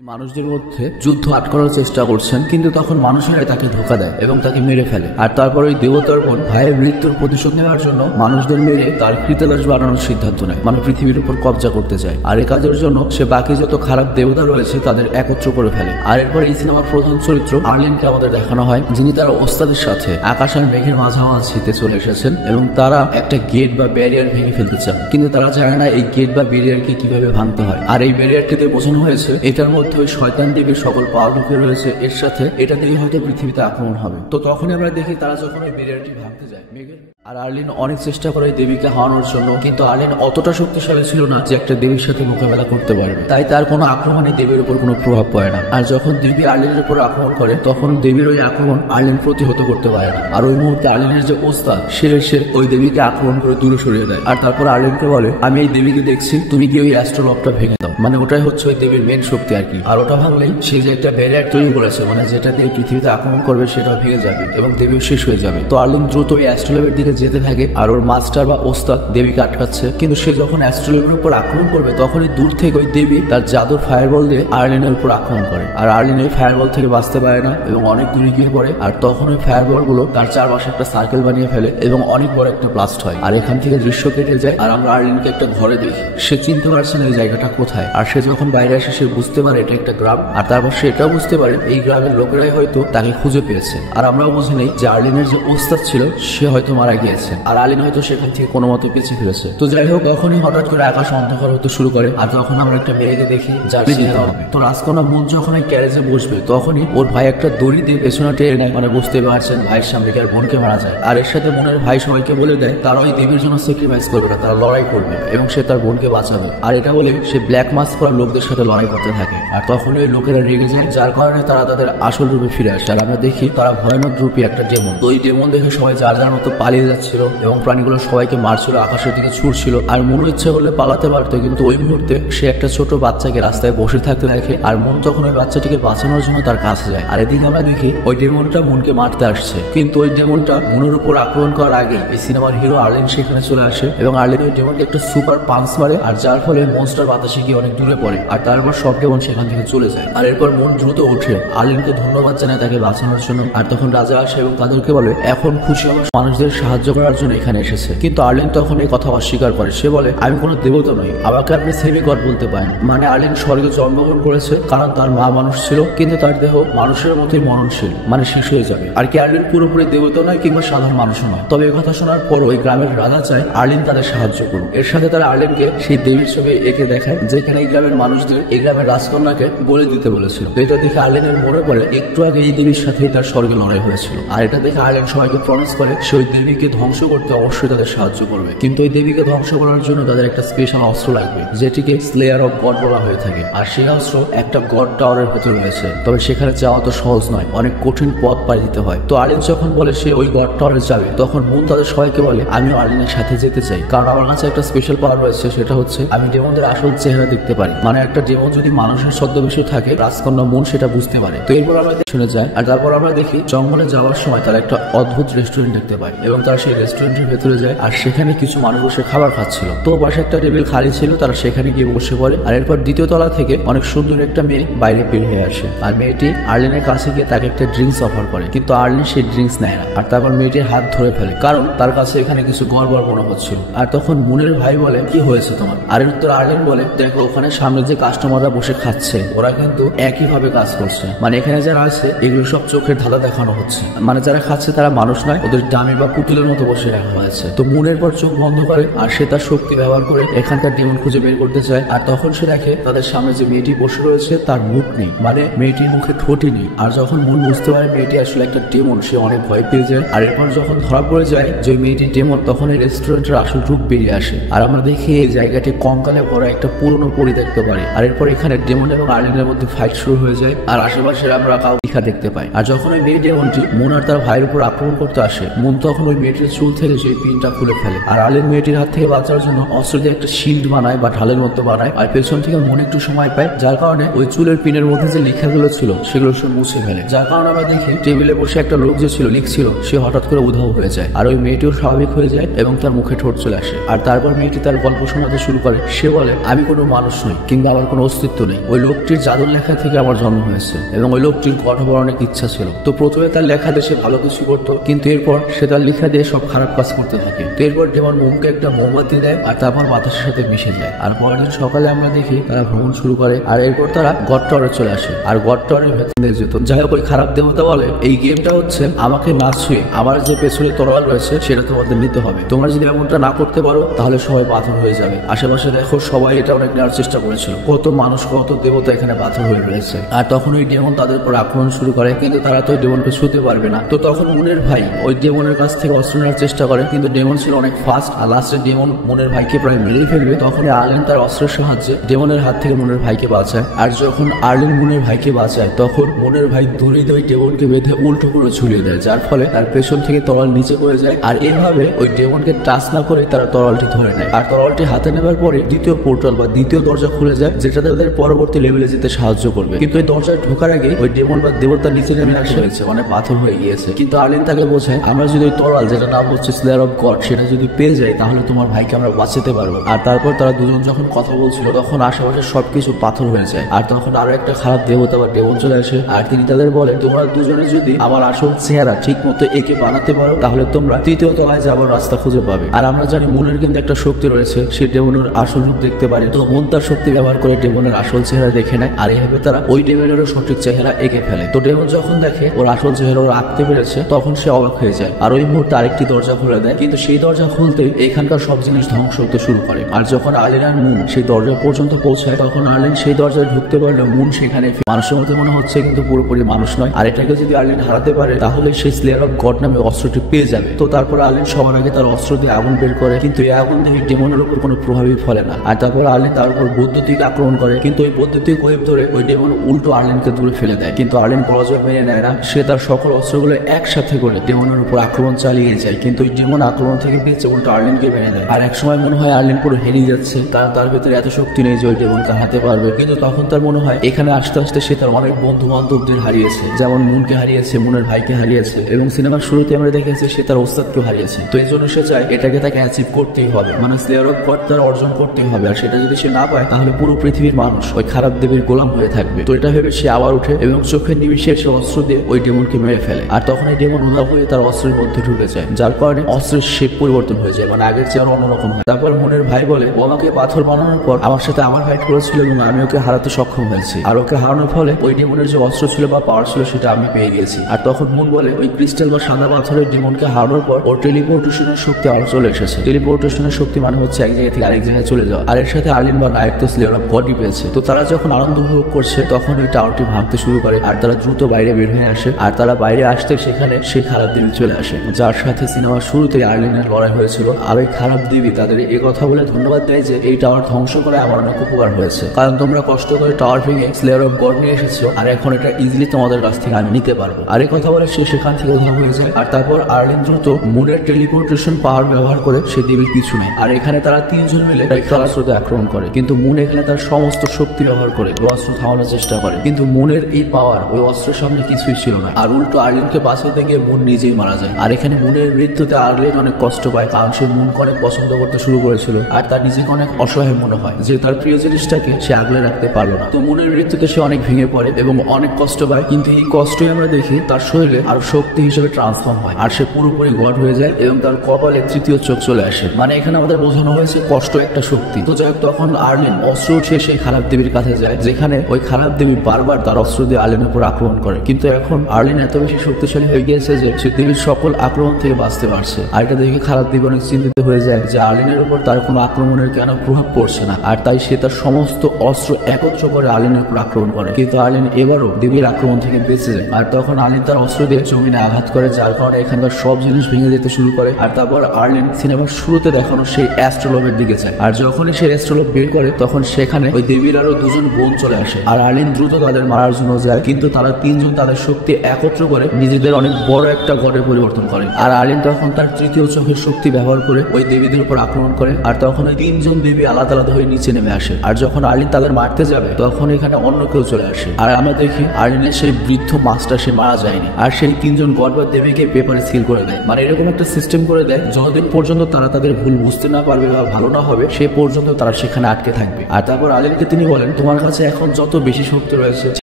মানুষদের মধ্যে যুদ্ধ আটকানোর চেষ্টা করছেন, কিন্তু তখন মানুষেরাই তাকে ধোঁকা দেয় এবং তাকে মেরে ফেলে। আর তারপর ওই দেবতার বোন ভাইয়ের মৃত্যুর প্রতিশোধ নেওয়ার জন্য মানুষদের মেরে তার কৃতদাস বানানোর সিদ্ধান্ত নেয়, মানে পৃথিবীর উপর কবজা করতে চায়। আর এই কাজের জন্য সে বাকি যত খারাপ দেবতা রয়েছে তাদের একত্র করে ফেলে। আর এরপর এই সিনেমার প্রধান চরিত্র আর্লিনকে আমাদের দেখানো হয়, যিনি তার ওস্তাদের সাথে আকাশ আর মেঘের মাঝামাঝিতে চলে এসেছেন এবং তারা একটা গেট বা ব্যারিয়ার ভেঙে ফেলতে চান, কিন্তু তারা জানে না এই গেট বা ব্যারিয়ারকে কিভাবে ভাঙতে হয়। আর এই ব্যারিয়ারটিতে বোঝানো হয়েছে এটার মধ্যে ওই শয়তান দেবীর সকল পাওয়ার ঢুকে রয়েছে, এর সাথে এটা দিয়ে হয়তো পৃথিবীতে আক্রমণ হবে। তো তখনই আমরা দেখি তারা যখন ওই ব্যারিয়ারটি ভাঙতে যায়, আর আর্লিন অনেক চেষ্টা করে দেবীকে হারানোর জন্য, কিন্তু আর্লিন অতটা শক্তিশালী ছিল না যে একটা দেবীর সাথে মোকাবেলা করতে পারবে। তাই তার কোনো আক্রমণে দেবীর উপর কোনো প্রভাব পড়ে না। আর যখন দেবী আর্লিনের উপর আক্রমণ করে তখন দেবীর ওই আক্রমণ আর্লিন প্রতিহত করতে পারে না। আর ওই মুহূর্তে আর্লিনের যে ওস্তাদ সে ওই দেবীকে আক্রমণ করে দূরে সরিয়ে দেয়। আর তারপর আর্লিনকে বলে, আমি এই দেবীকে দেখছি, তুমি কি ওই অ্যাস্ট্রোলকটা ভেঙে দাও। মানে ওটাই হচ্ছে ওই দেবীর মেন শক্তি আর কি। আর ওটা ভাঙলেই সে যে একটা ব্যারিয়ার তৈরি করেছে, মানে যেটা দিয়ে পৃথিবীতে আক্রমণ করবে সেটা ভেঙে যাবে এবং দেবীও শেষ হয়ে যাবে। তো আর্লিন দ্রুত ওই অ্যাস্ট্রোলবের দিকে যেতে থাকে, আর ওর মাস্টার বা ওস্তাদ দেবীকে আটকাচ্ছে। কিন্তু সে যখন অ্যাস্ট্রোলবের উপর আক্রমণ করবে তখনই দূর থেকে ওই দেবী তার জাদুর ফায়ারবল দিয়ে আর্লিনের উপর আক্রমণ করে। আর আর্লিন ওই ফায়ারবল থেকে বাঁচতে পারে না এবং অনেক দূরে গিয়ে পড়ে। আর তখন ওই ফায়ারবল গুলো তার চারপাশে একটা সার্কেল বানিয়ে ফেলে এবং অনেক বড় একটা ব্লাস্ট হয়। আর এখান থেকে দৃশ্য কেটে যায় আর আমরা আর্লিনকে একটা ঘরে দেখি। সে চিনতে পারছে না এই জায়গাটা কোথায়। আর সে যখন বাইরে আসে সে বুঝতে পারে এটা একটা গ্রাম। আর তারপর সে এটাও বুঝতে পারে এই গ্রামের লোকেরাই হয়তো তাকে খুঁজে পেয়েছে। আর আমরাও বুঝি নেই যে আর্লিনের যে ওস্তাদ ছিল সে হয়তো মারা গিয়েছে, আর আর্লিন হয়তো সেখান থেকে কোনো মতো পিছিয়ে ফিরেছে। তো যাই হোক, তখনই হঠাৎ করে আকাশ অন্ধকার হতে শুরু করে। আর তখন আমরা একটা মেয়েকে দেখি যার যেতে হবে। তো রাজকন্যা মন যখন এই ক্যারেজে বসবে তখনই ওর ভাই একটা দড়ি দিয়ে পেছনে টেনে নেয়। মানে বুঝতে পারছেন ভাইয়ের সামনে আর বোনকে মারা যায়। আর এর সাথে বোনের ভাই সবাইকে বলে দেয় তারা ওই দেবীর জন্য স্যাক্রিফাইস করবে না, তারা লড়াই করবে এবং সে তার বোনকে বাঁচাবে। আর এটা বলে সে ব্ল্যাক মাস্ক করা লোকদের সাথে লড়াই করতে থাকে। আর তখন ওই লোকেরা রেগে যায়, যার কারণে তারা তাদের আসল রূপে ফিরে আসে। আর আমরা দেখি তারা ভয়ানক রূপী একটা ডেমন। তো ওই ডেমন দেখে সবাই যার যার মতো পালিয়ে যাচ্ছিল এবং প্রাণীগুলো সবাইকে মারছিল, আকাশের দিকে ছুটছিল। আর মন ইচ্ছে করলে পালাতে পারতো, কিন্তু ওই মুহূর্তে সে একটা ছোট বাচ্চাকে রাস্তায় বসে থাকতে দেখে। আর মন তখন ওই বাচ্চাটিকে বাঁচানোর জন্য তার কাছে যায়। আর এদিকে আমরা দেখি ওই ডেমনটা মনকে মারতে আসছে, কিন্তু ওই ডেমনটা মনের উপর আক্রমণ করার আগে এই সিনেমার হিরো আর্লিন সেখানে চলে আসে এবং আর্লিন ওই ডেমনকে একটা সুপার পাঞ্চ মারে। আর যার ফলে মনস্টার বাতাসে গিয়ে অনেক দূরে পড়ে। আর তারপর সব ডেমন সেখান থেকে চলে যায়। আর এরপর মন দ্রুত ওঠে, আর্লিনকে ধন্যবাদ জানায় তাকে বাঁচানোর জন্য। আর তখন রাজা আসে এবং তাদেরকে বলে এখন খুশি মানুষদের সাহায্য করার জন্য এখানে এসেছে। কিন্তু আর্লিন তখন এই কথা অস্বীকার করে। সে বলে আমি কোনো দেবতা নই, আমাকে আপনি সেমি গড বলতে পারেন। মানে আর্লিন স্বর্গে জন্মগ্রহণ করেছে কারণ তার মা মানুষ ছিল, কিন্তু তার দেহ মানুষের মতোই মরণশীল, মানে শেষ হয়ে যাবে। আর কি আর্লিন পুরোপুরি দেবতা নয় কিংবা সাধারণ মানুষও নয়। তবে এই কথা শোনার পর ওই গ্রামের রাজা চায় আর্লিন তাদের সাহায্য করুন। এর সাথে তারা আর্লিনকে সেই দেবীর ছবি এঁকে দেখায়, যেখানে এই গ্রামের মানুষদের এই গ্রামের রাজকন্যাকে বলে দিতে বলেছিল। তো এটা দেখে আর্লিনের মনে পড়ে একটু আগে এই দেবীর সাথে তার স্বর্গে লড়াই হয়েছিল। আর এটা দেখে আর্লিন সবাইকে প্রমিস করে সে ওই দেবীকে ধ্বংস করতে অবশ্যই তাদের সাহায্য করবে। কিন্তু ওই দেবীকে ধ্বংস করার জন্য তাদের একটা স্পেশাল অস্ত্র লাগবে, যেটিকে স্লেয়ার অফ গড বলা হয়ে থাকে। আর সেই অস্ত্র একটা গড টাওয়ারের ভেতরে রয়েছে। তবে সেখানে যাওয়া তো সহজ নয়, অনেক কঠিন পথ পাড়ি দিতে হয়। তো আর্লিন যখন বলে সে ওই গড টাওয়ারে যাবে, তখন মুন তাদের সবাইকে বলে আমিও আর্লিনের সাথে যেতে চাই, কারণ আমার কাছে একটা স্পেশাল পাওয়ার রয়েছে, সেটা হচ্ছে আমি ডেমনদের আসল চেহারা দেখতে পারি। মানে একটা ডেমন যদি মানুষের ছদ্মবেশে থাকে রাজকন্যা মুন সেটা বুঝতে পারে। তো এরপর আমরা শুনে যাই। আর তারপর আমরা দেখি জঙ্গলে যাওয়ার সময় তারা একটা অদ্ভুত রেস্টুরেন্ট দেখতে পায় এবং তারা সেই রেস্টুরেন্টের ভেতরে যায়। আর সেখানে কিছু মানুষ বসে খাবার খাচ্ছিল। তো পাশে একটা টেবিল খালি ছিল, তারা সেখানে গিয়ে বসে পড়ে। আর এরপর দ্বিতীয় তলা থেকে অনেক সুন্দর একটা মেয়ে বাইরে বের হয়ে আসে। আর মেয়েটি আর্লিনের কাছে গিয়ে তাকে একটা ড্রিঙ্কস অফার করে, কিন্তু আর্লিন সেই ড্রিঙ্কস নেয় না। আর তারপর মেয়েটির হাত ধরে ফেলে, কারণ তার কাছে এখানে কিছু গড়বড় মনে হচ্ছিল। আর তখন মুনের ভাই বলে কি হয়েছে তোমার? আর এর উত্তর আর্লিন বলে দেখো ওখানে সামনে যে কাস্টমাররা বসে খাচ্ছে ওরা কিন্তু একইভাবে কাজ করছে। মানে এখানে যারা আছে এগুলো সব চোখের ধাঁধা দেখানো হচ্ছে। মানে যারা খাচ্ছে তারা মানুষ নয়, ওদের ডামি বা পুতুলের মতো বসে রাখা হয়েছে। তো মুনের পর চোখ বন্ধ করে আর সে তার শক্তি ব্যবহার করে এখানকার ডেমন খুঁজে বের করতে চায়। আর তখন সে দেখে তাদের সামনে যে মেয়েটি বসে রয়েছে তার মুখ নেই, মানে মেয়েটির মুখে ঠোঁটই নেই। আর যখন মুন বুঝতে পারে মেয়েটি আসলে একটা ডেমন, সে অনেক ভয় পেয়ে যায়। আর এরপর যখন ধরা পড়ে যায় যে মেয়েটি ডেমন, তখন এই রেস্টুরেন্টের আসল রূপ বেরিয়ে আসে। আর আমরা দেখি এই জায়গাটি কঙ্কালে ভরা একটা পুরনো পরি দেখতে পারি। আর এরপর এখানে ডেমন এবং আর্লিনের মধ্যে ফাইট শুরু হয়ে যায়। আর আশেপাশে আমরা কাউ লিখা দেখতে পাই। আর যখন ওই মেয়ে ডেমনটি মুন আর তার ভাইয়ের উপর আক্রমণ করতে আসে, মুন তখন ওই মেয়েটির চুল থেকে সেই পিনটা খুলে ফেলে। আর আর্লিন মেয়েটির হাত থেকে বাঁচার জন্য অস্ত্র দিয়ে একটা শিল্ড বানায় বা ঢালের মতো বানায়। আর পেছন থেকে মুন একটু সময় পায়, যার কারণে ওই চুলের পিনের মধ্যে যে লেখাগুলো ছিল সেগুলো সে মুছে ফেলে। যার কারণে আমরা দেখি টেবিলে বসে একটা লোক যে ছিল লিখছিল সে হঠাৎ করে উধাও হয়ে যায়। আর ওই মেয়েটিও স্বাভাবিক হয়ে যায় এবং তার মুখে ঠোঁট চলে আসে। আর তারপর মেয়েটি তার গল্প শোনাতে শুরু করে। সে বলে আমি কোনো মানুষ নই কিংবা আমার কোনো অস্তিত্ব নেই। ওই লোকটির জাদুর লেখা থেকে আমার জন্ম হয়েছে এবং ওই লোকটির গড হবার অনেক ইচ্ছা ছিল। তো প্রথমে তার লেখা দিয়ে সে ভালো কিছু করতো, কিন্তু এরপর সে তার লেখা দিয়ে সব খারাপ কাজ করতে থাকে। তো এরপর ডেমন মুমকে একটা মোমবাতি দেয় আর তারপর বাতাসের সাথে মিশে যায়। আর পরের দিন সকালে আমরা দেখি তারা ভ্রমণ শুরু করে আর এরপর তারা গড টাওয়ারে চলে আসে আর গড টাওয়ারের ভেতরে যেত। যাই হোক, ওই খারাপ দেবতা বলে এই গেমটা হচ্ছে আমাকে না ছুঁয়ে আমার যে পেছনে তরোয়াল রয়েছে সেটা তোমাদের নিতে হবে। তোমরা যদি এমনটা না করতে পারো তাহলে সবাই পাথর হয়ে যাবে। আশেপাশে দেখো সবাই এটা অনেক নেওয়ার চেষ্টা করেছিল, কত মানুষ কত দেবতা এখানে পাথর হয়ে রয়েছে। আর তখন ওই ডেমন তাদের উপর আক্রমণ শুরু করে, কিন্তু তারা তো ওই ডেমনকে ছুঁতে পারবে না। তো তখন মুনের ভাই ওই ডেমনের কাছ থেকে অস্ত্র নেওয়ার চেষ্টা করে, কিন্তু ডেমন ছিল অনেক ফাস্ট আর লাস্টে ডেমন মুনের ভাইকে প্রায় মেরেই ফেলবে। তখন আর্লিন তার অস্ত্রের সাহায্যে ডেমনের হাত থেকে মুনের ভাইকে বাঁচায়। আর যখন আর্লিন মুনের ভাইকে বাঁচায় তখন মুনের ভাই দড়িতে ওই ডেমনকে বেঁধে উল্টো করে ঝুলিয়ে দেয়, যার ফলে তার পেছন থেকে তরল নিচে পড়ে যায়। আর এইভাবে ওই ডেমনকে টাচ না করে তারা তরলটি ধরে নেয়। আর তরলটি হাতে নেবার পরে দ্বিতীয় পোর্টাল বা দ্বিতীয় দরজা খুলে যায়, যেটা তাদের পরবর্তী লেভেলে যেতে সাহায্য করবে। কিন্তু ওই দরজায় ঢোকার আগে ওই ডেমন বা দেবতা নিচে নেমে আসে হয়েছে, মানে পাথর হয়ে গিয়েছে। কিন্তু আর্লিন তাকে বোঝায় আমরা যদি ওই তরল যেটা নাম হচ্ছে স্লেয়ার অফ গড সেটা যদি পেয়ে যাই তাহলে তোমার ভাইকে আমরা বাঁচাতে পারবো। আর তারপর তারা দুজন যখন কথা বলছিল তখন আশেপাশে সবকিছু পাথর হয়ে যায়। আর তখন আরো একটা খারাপ দেবতা বা ডেমন চলে আসে আর তিনি তাদের বলে তোমরা দুজনে যদি আমার আসল চেহারা ঠিক মতো একে বানাতে পারো তাহলে তোমরা তৃতীয় তলায় যাবার রাস্তা খুঁজে পাবে। আর আমরা জানি মুনের কিন্তু একটা শক্তি রয়েছে, সে ডেমনের আসল রূপ দেখতে পারে। তো মন তার শক্তি ব্যবহার করে ডেমনের আসল চেহারা দেখে নেয় আর এইভাবে তারা ওই ডেমনেরও সঠিক চেহারা এঁকে ফেলে। তো ডেমন যখন দেখে ওর আসল চেহারা ওরা আঁকতে পেরেছে তখন সে অবাক হয়ে যায় আর ওই মুহূর্তে আরেকটি দরজা খুলে দেয়। কিন্তু সেই দরজা খুলতে এখানকার সব জিনিস ধ্বংস হতে শুরু করে। আর যখন আর্লিন আর মুন সেই দরজা পর্যন্ত পৌঁছায় তখন আর্লিন সেই দরজায় ঢুকতে পারলে মুন সেখানে মানুষের মতো মনে হচ্ছে, কিন্তু পুরোপুরি মানুষ নয়। আর এটাকে যদি আর্লিন হারাতে পারে তাহলে সেই স্লেয়ার অফ গড নামে অস্ত্রটি পেয়ে যাবে। তো তারপর আর্লিন সবার আগে তার অস্ত্র দিয়ে আগুন বের করে, কিন্তু এই আগুন দিয়ে ডেমনের উপর কোনো প্রভাবই ফলে না। আর তারপর আর্লিন তার উপর বৈদ্যুতিক আক্রমণ করে, কিন্তু ওই বৈদ্যুতিক ওয়েভ ধরে ওই ডেমন উল্টো আর্লিনকে দূরে ফেলে দেয়। কিন্তু আর্লিন পরাজয় মেনে নেয় না, সে তার সকল অস্ত্রগুলো একসাথে করে ডেমনের উপর আক্রমণ চালিয়ে যায়। কিন্তু ওই ডেমন আক্রমণ থেকে বেঁচে উল্টো আর্লিনকে মেনে দেয়। আর এক সময় মনে হয় আর্লিন পুরো হেরিয়ে যাচ্ছে, তার ভেতরে এত শক্তি নেই যে ওই ডেমনকে হারাতে পারবে। কিন্তু তখন তার মনে হয় এখানে আস্তে আস্তে সে তার অনেক বন্ধু বান্ধবদের হারিয়েছে, যেমন মুনকে হারিয়েছে, মুনের ভাইকে হারিয়েছে এবং সিনেমার শুরুতে আমরা দেখেছি সে তার ওস্তাদকেও হারিয়েছে। তো এই জন্য সে চায় এটাকে তাকে অ্যাচিভ করতেই হবে, মানে স্লেয়ার অফ গড তার অর্জন করতেই হবে। আর সেটা যদি সে না পায় তাহলে পুরো পৃথিবীর মানুষ ওই খারাপ দেবীর গোলাম হয়ে থাকবে। তো এটা ভেবে সে আবার উঠে এবং চোখের নিমিষে সে অস্ত্র দিয়ে ওই ডেমনকে মেরে ফেলে। আর তখন এই ডেমন উধাও হয়ে তার অস্ত্রের মধ্যে ঢুকে যায়, যার কারণে অস্ত্রের শেপ পরিবর্তন হয়ে যায়, মানে আগের চেয়ে আরো অন্যরকম হয়। তারপর মুনের ভাই বলে ও আমাকে পাথর বানানোর পর আমার সাথে আমার ফাইট করেছিল এবং আমি ওকে হারাতে সক্ষম হয়েছি। আর ওকে হারানোর ফলে ওই ডেমনের যে অস্ত্র ছিল বা পাওয়ার ছিল সেটা আমি পেয়ে গেছি। আর তখন মুন বলে ওই ক্রিস্টাল বা সাদা পাথরের ডেমনকে হারানোর পর ওর টেলিপোর্টেশনের শক্তি আরো চলে এসেছে। টেলিপোর্টেশনের শক্তি মানে হচ্ছে এক জায়গা থেকে আরেক জায়গায় চলে যাওয়া। আর এর সাথে আর্লিন বা নায়ক তো স্লেয়ার অফ গডই পেয়েছে। তো তারা যখন আনন্দ উপভোগ করছে তখন ওই টাওয়ারটি ভাঙতে শুরু করে আর তারা দ্রুত বাইরে বের হয়ে আসে। আর তারা বাইরে আসতে সেখানে সেই খারাপ দেবী চলে আসে, যার সাথে সিনেমার শুরুতে আর্লিনের লড়াই হয়েছিল। আর ওই খারাপ দেবী তাদের এই কথা বলে ধন্যবাদ দেয় যে এই টাওয়ার ধ্বংস করে আমার অনেক উপকার হয়েছে, কারণ তোমরা কষ্ট করে টাওয়ার ভেঙে স্লেয়ার অফ গড নিয়ে এসেছো আর এখন এটা ইজিলি তোমাদের কাছ থেকে আমি নিতে পারবো। আর এই কথা বলে সে সেখান থেকে উধাও হয়ে যায়। আর তারপর আর্লিন দ্রুত মুনের টেলিপোর্টেশন পাওয়ার ব্যবহার করে সে দেবীর পিছু নেয়। আর এখানে তারা তিনজন মিলে অস্ত্রতে আক্রমণ করে, কিন্তু মুন এখানে তার সমস্ত শক্তি ব্যবহার করে অস্ত্র থামানোর চেষ্টা করে। কিন্তু মুনের এই পাওয়ার ওই অস্ত্রের সামনে কিছুই ছিল না, আর উল্টো আর্লিনকে বাঁচাতে গিয়ে মুন নিজেই মারা যায়। আর এখানে মুনের মৃত্যুতে আর্লিন অনেক কষ্ট পায়, কারণ সে মুনকে অনেক পছন্দ করতে শুরু করেছিল আর তার নিজেকে অনেক অসহায় মনে হয় যে তার প্রিয় জিনিসটাকে সে আগলে রাখতে পারলো না। তো মুনের মৃত্যুতে সে অনেক ভেঙে পড়ে এবং অনেক কষ্ট পায়, কিন্তু এই কষ্টই আমরা দেখি তার শরীরে আরো শক্তি হিসেবে ট্রান্সফর্ম হয় আর সে পুরোপুরি গড হয়ে যায় এবং তার কপালে তৃতীয় চোখ চলে আসে। মানে এখানে আমাদের বোঝানো হয়েছে কষ্ট একটা শক্তি। তো যাই হোক, তখন আর্লিন অস্ত্র উঠিয়ে সেই খারাপ দেবীর কাছে যায়, যেখানে ওই খারাপ দেবী বারবার তার অস্ত্র দিয়ে আর্লিনের উপর আক্রমণ করে। কিন্তু এখন আর্লিন এত বেশি শক্তিশালী হয়ে গিয়েছে যে সে দেবীর সকল আক্রমণ থেকে বাঁচতে পারছে। আর এটা দেখে খারাপ দেবী অনেক চিন্তিত হয়ে যায় যে আর্লিনের উপর তার কোনো আক্রমণের কেন প্রভাব পড়ছে না। আর তাই সে তার সমস্ত অস্ত্র একত্র করে আর্লিনের উপর আক্রমণ করে, কিন্তু আর্লিন এবারও দেবীর আক্রমণ থেকে বেঁচে যায়। আর তখন আর্লিন তার অস্ত্র দিয়ে জমিনে আঘাত করে, যার কারণে এখানকার সব জিনিস ভেঙে যেতে শুরু করে। আর তারপর আর্লিন সিনেমার শুরুতে দেখানো সেই অ্যাস্ট্রোলবের দিকে যায়, আর যখনই সে অ্যাস্ট্রোলব বের করে তখন সেখানে ওই দেবীর আরো দুজন বোন চলে আসে। আর আর্লিন দ্রুত তাদের মারার জন্য যায়, কিন্তু তারা তিনজন তাদের শক্তি একত্র করে নিজেদের অনেক বড় একটা গড়ে পরিবর্তন করে। আর আর্লিন তখন তার তৃতীয় চোখের শক্তি ব্যবহার করে ওই দেবীদের উপর আক্রমণ করে। আর তখন ওই তিনজন দেবী আলাদা আলাদা হয়ে নিচে নেমে আসে। আর যখন আর্লিন তাদের মারতে যাবে তখন এখানে অন্য কেউ চলে আসে। আর আমরা দেখি আর্লিনের সেই বৃদ্ধ মাস্টার সে মারা যায়নি, আর সেই তিনজন গড বা দেবীকে পেপারে সিল করে দেয়। মানে এরকম একটা সিস্টেম করে দেয় যতদিন পর্যন্ত তারা তাদের ভুল বুঝতে না পারবে বা ভালো না হবে সে পর্যন্ত তারা সেখানে আটকে থাকবে। আর তারপর আর্লিনকে তিনি বলেন তোমার তোমার কাছে এখন যত বেশি শক্তি রয়েছে